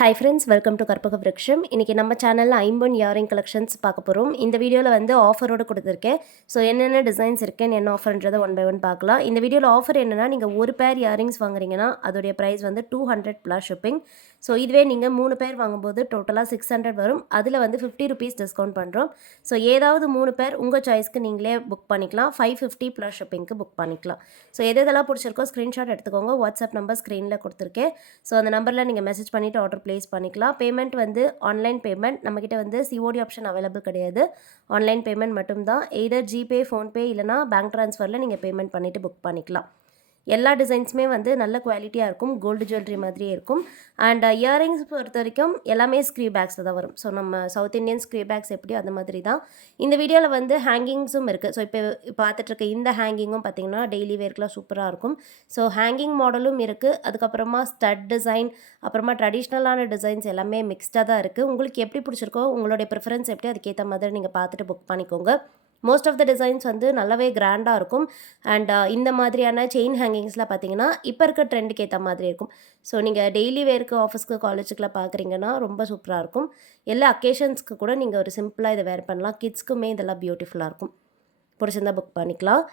Hi friends, welcome to கற்பக விருட்சம். இன்றைக்கி நம்ம சேனலில் ஐம்பொன் இயரிங் கலெக்ஷன்ஸ் பார்க்க போகிறோம். இந்த வீடியோவில் வந்து ஆஃபரோடு கொடுத்துருக்கேன். ஸோ என்னென்ன டிசைன்ஸ் இருக்குன்னு என்ன ஆஃபர்ன்றதை ஒன் பை ஒன் பார்க்கலாம். இந்த வீடியோவில் ஆஃபர் என்னென்னா, நீங்கள் ஒரு பேர் இயரிங்ஸ் வாங்குறீங்கன்னா அதோடைய ப்ரைஸ் வந்து 200 ப்ளஸ் ஷிப்பிங். ஸோ இதுவே நீங்கள் 3 பேர் வாங்கும்போது டோட்டலாக 600 வரும். அதில் வந்து 50 ருபீஸ் டிஸ்கவுண்ட் பண்ணுறோம். ஸோ ஏதாவது 3 பேர் உங்கள் சாய்ஸ்க்கு நீங்களே புக் பண்ணிக்கலாம். 550 ப்ளஸ் ஷிப்பிங்க்கு புக் பண்ணிக்கலாம். ஸோ எதெல்லாம் பிடிச்சிருக்கோ ஸ்க்ரீன்ஷாட் எடுத்துக்கோங்க. வாட்ஸ்அப் நம்பர் ஸ்க்ரீனில் கொடுத்துருக்கேன். ஸோ அந்த நம்பரில் நீங்கள் மெசேஜ் பண்ணிவிட்டு ஆர்டர் ப்ளேஸ் பண்ணிக்கலாம். பேமெண்ட் வந்து ஆன்லைன் பேமெண்ட். நம்மக்கிட்ட வந்து சிஓடி ஆப்ஷன் அவைலபிள் கிடையாது. ஆன்லைன் பேமெண்ட் மட்டும்தான். எய்தர் ஜிபே, ஃபோன்பே இல்லைனா பேங்க் ட்ரான்ஸ்ஃபரில் நீங்கள் பேமெண்ட் பண்ணிவிட்டு புக் பண்ணிக்கலாம். எல்லா டிசைன்ஸுமே வந்து நல்ல குவாலிட்டியாக இருக்கும். கோல்டு ஜுவல்லரி மாதிரியே இருக்கும். அண்ட் இயரிங்ஸ் பொறுத்த வரைக்கும் எல்லாமே ஸ்க்ரீ பேக்ஸில் தான் வரும். ஸோ நம்ம சவுத் இந்தியன் ஸ்க்ரீ பேக்ஸ் எப்படியோ அந்த மாதிரி தான். இந்த வீடியோவில் வந்து ஹேங்கிங்ஸும் இருக்குது. ஸோ இப்போ பார்த்துட்ருக்க இந்த ஹேங்கிங்கும் பார்த்திங்கன்னா டெய்லி வேர்க்கெலாம் சூப்பராக இருக்கும். ஸோ ஹேங்கிங் மாடலும் இருக்குது. அதுக்கப்புறமா ஸ்டட் டிசைன், அப்புறமா ட்ரெடிஷ்னலான டிசைன்ஸ் எல்லாமே மிக்ஸ்டாக தான் இருக்குது. உங்களுக்கு எப்படி பிடிச்சிருக்கோ, உங்களுடைய ப்ரிஃபரன்ஸ் எப்படி, அதுக்கேற்ற மாதிரி நீங்கள் பார்த்துட்டு புக் பண்ணிக்கோங்க. மோஸ்ட் ஆஃப் த டிசைன்ஸ் வந்து நல்லாவே கிராண்டாக இருக்கும். அண்ட் இந்த மாதிரியான செயின் ஹேங்கிங்ஸ்லாம் பார்த்தீங்கன்னா இப்போ இருக்க ட்ரெண்டுக்கு ஏற்ற மாதிரி இருக்கும். ஸோ நீங்கள் டெய்லி வேருக்கு, ஆஃபீஸ்க்கு, காலேஜுக்குலாம் பார்க்குறீங்கன்னா ரொம்ப சூப்பராக இருக்கும். எல்லா அக்கேஷன்ஸ்க்கு கூட நீங்கள் ஒரு சிம்பிளாக இதை வேர் பண்ணலாம். கிட்ஸ்க்குமே இதெல்லாம் பியூட்டிஃபுல்லாக இருக்கும். பிடிச்சிருந்தா புக் பண்ணிக்கலாம்.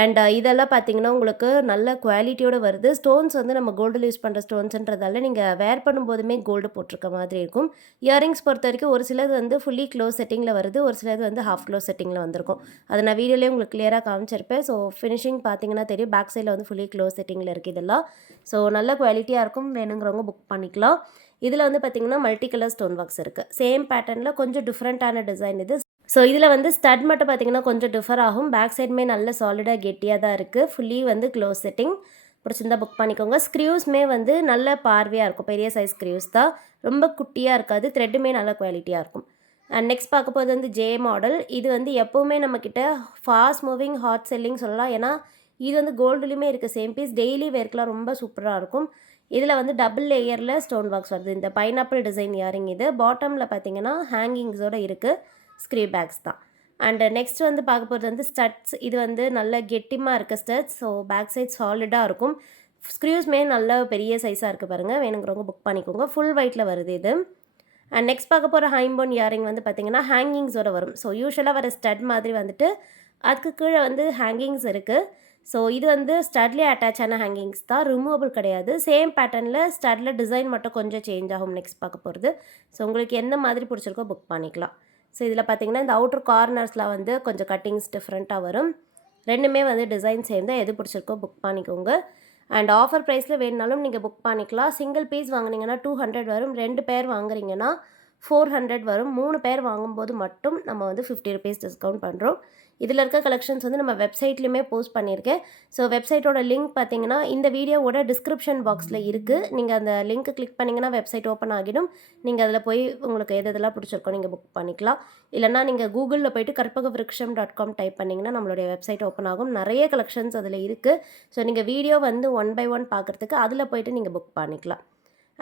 அண்ட் இதெல்லாம் பார்த்தீங்கன்னா உங்களுக்கு நல்ல குவாலிட்டியோடு வருது. ஸ்டோன்ஸ் வந்து நம்ம கோல்டில் யூஸ் பண்ணுற ஸ்டோன்ஸுன்றதால நீங்கள் வேர் பண்ணும்போதுமே கோல்டு போட்டிருக்க மாதிரி இருக்கும். இயரிங்ஸ் பொறுத்த வரைக்கும் ஒரு சிலது வந்து ஃபுல்லி க்ளோஸ் செட்டிங்கில் வருது, ஒரு சிலது வந்து ஹாஃப் க்ளோஸ் செட்டிங்கில் வந்திருக்கும். அதை நான் வீடியோலேயே உங்களுக்கு கிளியராக காமிச்சிருப்பேன். ஸோ ஃபினிஷிங் பார்த்தீங்கன்னா தெரியும். பேக் சைடில் வந்து ஃபுல்லி க்ளோஸ் செட்டிங்கில் இருக்குது இதெல்லாம். ஸோ நல்ல குவாலிட்டியாக இருக்கும். வேணுங்கிறவங்க புக் பண்ணிக்கலாம். இதில் வந்து பார்த்திங்கன்னா மல்டி கலர் ஸ்டோன் ஒர்க்ஸ் இருக்குது. சேம் பேட்டர்னில் கொஞ்சம் டிஃப்ரெண்ட்டான டிசைன் இது. ஸோ இதில் வந்து ஸ்டட் மட்டும் பார்த்திங்கன்னா கொஞ்சம் டிஃபர் ஆகும். பேக் சைடுமே நல்ல சாலிடாக கெட்டியாக தான் இருக்குது. ஃபுல்லி வந்து க்ளோஸ் செட்டிங். பிடிச்சிருந்தா புக் பண்ணிக்கோங்க. ஸ்க்ரீவ்ஸுமே வந்து நல்ல பார்வையாக இருக்கும். பெரிய சைஸ் ஸ்க்ரீவ்ஸ் தான், ரொம்ப குட்டியாக இருக்காது. த்ரெட்டுமே நல்ல குவாலிட்டியாக இருக்கும். அண்ட் நெக்ஸ்ட் பார்க்க போகிறது வந்து ஜே மாடல். இது வந்து எப்போவுமே நம்மக்கிட்ட ஃபாஸ்ட் மூவிங், ஹாட் செல்லிங் சொல்லலாம். ஏன்னா இது வந்து கோல்டுலேயுமே இருக்குது. சேம் பீஸ் டெய்லி வேர்க்கெலாம் ரொம்ப சூப்பராக இருக்கும். இதில் வந்து டபுள் லேயரில் ஸ்டோன் ஒர்க்ஸ் வருது. இந்த பைனாப்பிள் டிசைன் இயரிங் இது. பாட்டமில் பார்த்திங்கன்னா ஹேங்கிங்ஸோடு இருக்குது. ஸ்க்ரீ பேக்ஸ் தான். அண்ட் நெக்ஸ்ட் வந்து பார்க்க போகிறது வந்து ஸ்டட்ஸ். இது வந்து நல்ல கெட்டிமாக இருக்க ஸ்டட்ஸ். ஸோ பேக் சைட் சாலிடாக இருக்கும். ஸ்க்ரீவ்ஸ்மே நல்ல பெரிய சைஸாக இருக்குது பாருங்கள். வேணுங்கிறவங்க புக் பண்ணிக்கோங்க. ஃபுல் ஒயிட்டில் வருது இது. அண்ட் நெக்ஸ்ட் பார்க்க போகிற ஹைம்போன் இயரிங் வந்து பார்த்திங்கன்னா ஹேங்கிங்ஸோடு வரும். ஸோ யூஸ்வலாக வர ஸ்டட் மாதிரி வந்துட்டு அதுக்கு கீழே வந்து ஹேங்கிங்ஸ் இருக்குது. ஸோ இது வந்து ஸ்டட்லேயே அட்டாச் ஆன ஹேங்கிங்ஸ் தான், ரிமூவபிள் கிடையாது. சேம் பேட்டர்னில் ஸ்டட்டில் டிசைன் மட்டும் கொஞ்சம் சேஞ்ச் ஆகும். நெக்ஸ்ட் பார்க்க போகிறது. ஸோ உங்களுக்கு எந்த மாதிரி பிடிச்சிருக்கோ புக் பண்ணிக்கலாம். ஸோ இதில் பார்த்திங்கன்னா இந்த அவுட்டர் கார்னர்ஸில் வந்து கொஞ்சம் கட்டிங்ஸ் டிஃப்ரெண்ட்டாக வரும். ரெண்டுமே வந்து டிசைன் சேர்ந்து எது பிடிச்சிருக்கோ புக் பண்ணிக்கோங்க. அண்ட் ஆஃபர் ப்ரைஸில் வேணுனாலும் நீங்கள் புக் பண்ணிக்கலாம். சிங்கிள் பீஸ் வாங்கினீங்கன்னா 200 வரும். 2 பேர் வாங்குறீங்கன்னா 400 வரும். 3 பேர் வாங்கும்போது மட்டும் நம்ம வந்து 50 ருபீஸ் டிஸ்கவுண்ட் பண்ணுறோம். இதில் இருக்க கலெக்ஷன்ஸ் வந்து நம்ம வெப்சைட்லேயுமே போஸ்ட் பண்ணியிருக்கேன். ஸோ வெப்சைட்டோட லிங்க் பார்த்தீங்கன்னா இந்த வீடியோவோட டிஸ்கிரிப்ஷன் பாக்ஸில் இருக்குது. நீங்கள் அந்த லிங்க் கிளிக் பண்ணிங்கன்னா வெப்சைட் ஓப்பன் ஆகிடும். நீங்கள் அதில் போய் உங்களுக்கு எதெல்லாம் பிடிச்சிருக்கோ நீங்கள் புக் பண்ணிக்கலாம். இல்லைனா நீங்கள் கூகுளில் போய்ட்டு karpagavriksham.com டைப் பண்ணிங்கன்னா நம்மளுடைய வெப்சைட் ஓப்பன் ஆகும். நிறைய கலெக்ஷன்ஸ் அதில் இருக்குது. ஸோ நீங்கள் வீடியோ வந்து ஒன் பை ஒன் பார்க்குறதுக்கு அதில் போய்ட்டு நீங்கள் புக் பண்ணிக்கலாம்.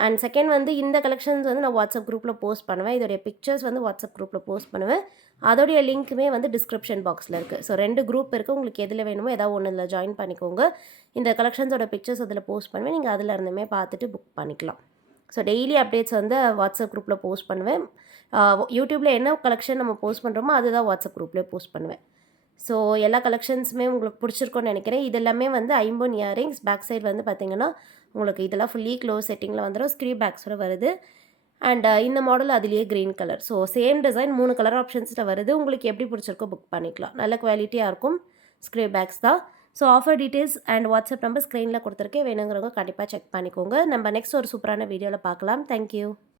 அண்ட் செகண்ட் வந்து இந்த கலெக்ஷன்ஸ் வந்து நான் வாட்ஸ்அப் குரூப்பில் போஸ்ட் பண்ணுவேன். இதோடைய பிக்சர்ஸ் வந்து வாட்ஸ்அப் குரூப்பில் போஸ்ட் பண்ணுவேன். அதோடைய லிங்க்குமே வந்து டிஸ்கிரிப்ஷன் பாக்ஸில் இருக்குது. ஸோ 2 குரூப் இருக்குது. உங்களுக்கு எதில் வேணுமோ ஏதாவது ஒன்றில் ஜாயின் பண்ணிக்கோங்க. இந்த கலெக்ஷன்ஸோட பிக்சர்ஸ் அதில் போஸ்ட் பண்ணுவேன். நீங்கள் அதில் இருந்துமே பார்த்துட்டு புக் பண்ணிக்கலாம். ஸோ டெய்லி அப்டேட்ஸ் வந்து வாட்ஸ்அப் குரூப்பில் போஸ்ட் பண்ணுவேன். யூடியூப்பில் என்ன கலெக்ஷன் நம்ம போஸ்ட் பண்ணுறோமோ அதுதான் வாட்ஸ்அப் குரூப்லேயே போஸ்ட் பண்ணுவேன். ஸோ எல்லா கலெக்ஷன்ஸுமே உங்களுக்கு பிடிச்சிருக்கோன்னு நினைக்கிறேன். இது எல்லாமே வந்து ஐம்பொன் இயரிங்ஸ். பேக் சைடு வந்து பார்த்திங்கன்னா உங்களுக்கு இதெல்லாம் ஃபுல்லி க்ளோஸ் செட்டிங்கில் வந்துடும். ஸ்க்ரீ பேக்ஸோட வருது. அண்ட் இந்த மாடல் அதுலேயே green colour. So same design 3 colour ஆப்ஷன்ஸில் வருது. உங்களுக்கு எப்படி பிடிச்சிருக்கோ புக் பண்ணிக்கலாம். நல்ல குவாலிட்டியாக இருக்கும். ஸ்க்ரீ பேக்ஸ் தான். So offer details and WhatsApp number ஸ்க்ரீனில் கொடுத்துருக்கேன். வேணுங்கிறவங்க கண்டிப்பாக செக் பண்ணிக்கோங்க. நம்ம நெக்ஸ்ட் ஒரு சூப்பரான வீடியோவில் பார்க்கலாம். தேங்க்யூ.